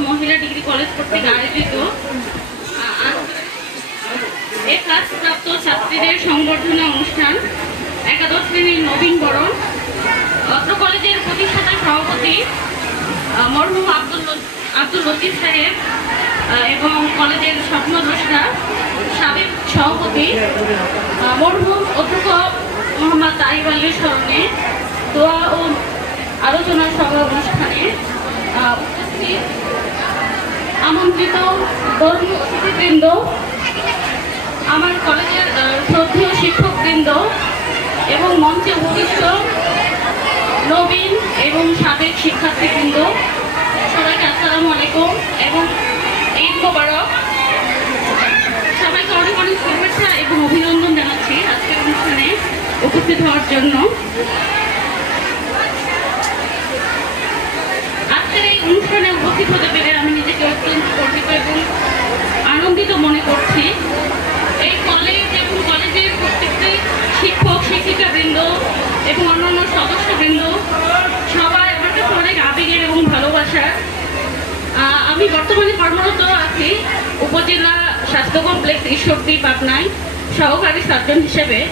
মহিলা degree college কর্তৃক আয়োজিত এ কাজপ্রাপ্ত ছাত্রীদের সংবর্ধনা অনুষ্ঠান, একাদশ শ্রেণির নবীন বরণ। অত্র কলেজের প্রতিষ্ঠাতা সভাপতি মরহুম আব্দুল আব্দুল লতিফ সাহেব এবং কলেজের স্বপ্নদ্রষ্টা সাবেক সভাপতি মরহুম অধ্যক্ষ মোহাম্মদ তাইব আলীর স্মরণে দোয়া ও আলোচনা সভা অনুষ্ঠানে উপস্থিত আমন্ত্রিত ধর্মীয় অতিথিবৃন্দ, আমার কলেজের শ্রদ্ধেয় শিক্ষকবৃন্দ এবং মঞ্চে উপবিষ্ট নবীন এবং সাবেক শিক্ষার্থীবৃন্দ। সবাইকে আসসালামু আলাইকুম এবং ঈদ মোবারক। সবাইকে অনেক অনেক শুভেচ্ছা এবং অভিনন্দন জানাচ্ছি আজকের অনুষ্ঠানে উপস্থিত হওয়ার জন্য আজকের এই অনুষ্ঠানে উপস্থিত হতে পেরে আমি নিজেকে অত্যন্ত গর্বিত এবং আনন্দিত মনে করছি। এই কলেজ এবং কলেজের প্রত্যেকটি শিক্ষক, শিক্ষিকাবৃন্দ এবং অন্যান্য সদস্যবৃন্দ সবাই আমার কাছে অনেক আবেগের এবং ভালোবাসার। আমি বর্তমানে কর্মরত আছি উপজেলা স্বাস্থ্য কমপ্লেক্স ঈশ্বরদী, পাটনায়, সহকারী সার্জন হিসেবে।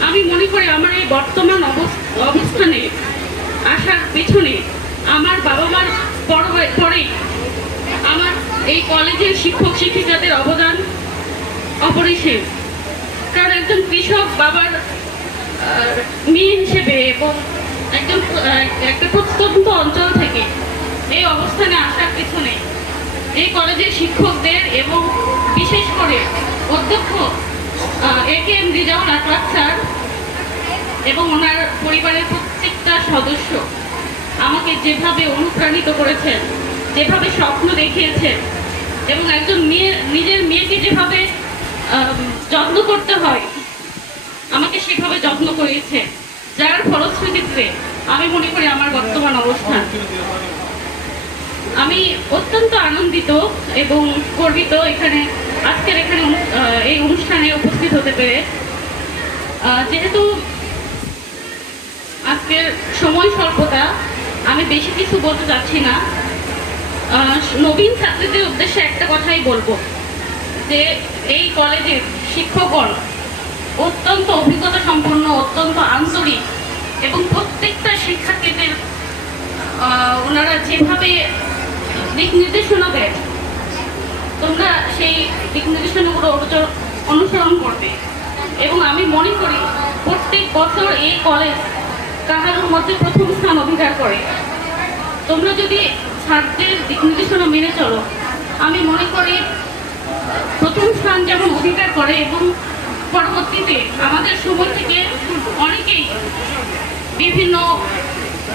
আমি মনে করি আমার এই বর্তমান অবস- অবস্থানে আসার পেছনে আমার বাবা মার পর- পরেই আমার এই কলেজের শিক্ষক শিক্ষিকাদের অবদান অপরিসীম। কারণ একজন কৃষক বাবার মেয়ে হিসেবে এবং একজন একটা প্রত্যন্ত অঞ্চল থেকে এই অবস্থানে আসার পিছনে এই কলেজের শিক্ষকদের এবং বিশেষ করে অধ্যক্ষ এ কে এম রিজাউল আকরাত স্যার এবং ওনার পরিবারের প্রত্যেকটা সদস্য আমাকে যেভাবে অনুপ্রাণিত করেছেন, যেভাবে স্বপ্ন দেখিয়েছেন এবং একজন মেয়ে, নিজের মেয়েকে যেভাবে যত্ন করতে হয়, আমাকে সেভাবে যত্ন করিয়েছে যার ফলশ্রুতিতে আমি মনে করি আমার বর্তমান অবস্থান। আমি অত্যন্ত আনন্দিত এবং গর্বিত এখানে, আজকের এখানে এই অনুষ্ঠানে উপস্থিত হতে পেরে। যেহেতু আজকের সময় স্বল্পতা, আমি বেশি কিছু বলতে চাচ্ছি না। নবীন ছাত্রীদের উদ্দেশ্যে একটা কথাই বলব, যে এই কলেজের শিক্ষকগণ অত্যন্ত অভিজ্ঞতা সম্পন্ন অত্যন্ত আন্তরিক এবং প্রত্যেকটা শিক্ষার্থীদের ওনারা যেভাবে দিক নির্দেশনা দেয়, তোমরা সেই দিক নির্দেশনাগুলো অনুসরণ করবে। এবং আমি মনে করি প্রত্যেক বছর এই কলেজ কাহারুর মধ্যে প্রথম স্থান অধিকার করে। তোমরা যদি ছাত্রদের দিক নির্দেশনা মেনে চলো। আমি মনে করি প্রথম স্থান যেমন অধিকার করে এবং পরবর্তীতে আমাদের সময় থেকে অনেকেই বিভিন্ন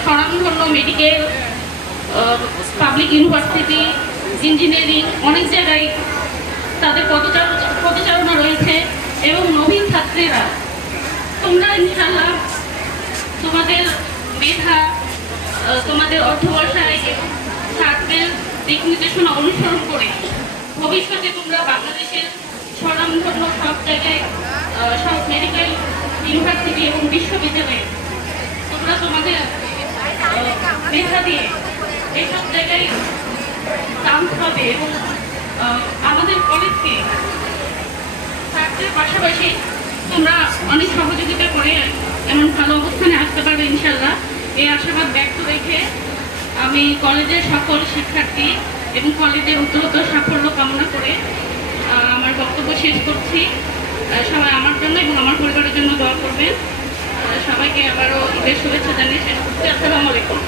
স্বনামধন্য মেডিকেল পাবলিক ইউনিভার্সিটি ইঞ্জিনিয়ারিং অনেক জায়গায় তাদের পদচার- পদচারণা রয়েছে এবং নবীন ছাত্রীরা, তোমরা ইনশাল্লাহ তোমাদের মেধা তোমাদের অধ্যবসায় এবং দিক নির্দেশনা অনুসরণ করে ভবিষ্যতে তোমরা বাংলাদেশের স্বনামধন্য সব জায়গায় সব মেডিকেল ইউনিভার্সিটি এবং বিশ্ববিদ্যালয়ে তোমরা তোমাদের মেধা দিয়ে এইসব জায়গায় চান্স পাবে এবং আমাদের কলেজকে ছাত্রের পাশাপাশি তোমরা অনেক সহযোগিতা করে এমন ভালো অবস্থানে আসতে পারবে ইনশাল্লাহ এই আশাবাদ ব্যক্ত রেখে আমি কলেজের সকল শিক্ষার্থী এবং কলেজের উত্তরোত্তর সাফল্য কামনা করে আমার বক্তব্য শেষ করছি। সবাই আমার জন্য এবং আমার পরিবারের জন্য দোয়া করবেন। সবাইকে আবারও ঈদের শুভেচ্ছা জানিয়ে শেষ করছি। আসসালামু আলাইকুম।